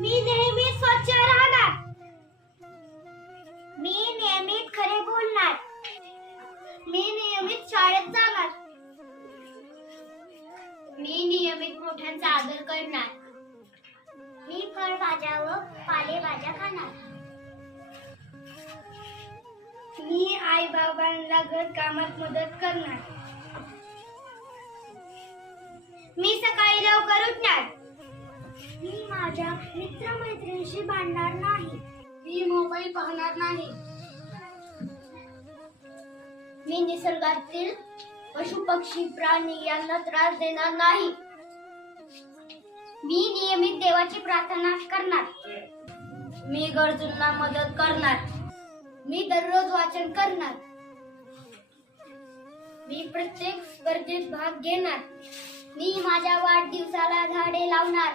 मी नेहमी स्वच्छ राहणार. मी नेहमीच खरे बोलणार. मी नियमित शाळेत जाणार. मी नियमित मोठ्यांचा आदर करणार. मी फळभाज्या व पालेभाज्या खाणार. मी आई बाबांना घर कामात मदत करणार. मी सकाळी लवकर उठणार. मी माझ्या मित्रमैत्रिणींशी भांडणार नाही. मी मोबाईल पाहणार नाही. मी निसर्गातील पशु पक्षी प्राणी यांना त्रास देणार नाही. मी नियमित देवाची प्रार्थना करणार. मी गरजूंना मदत करणार. मी दररोज वाचन करणार. मी प्रत्येक स्पर्धेत भाग घेणार. मी माझ्या वाढदिवसाला झाडे लावणार.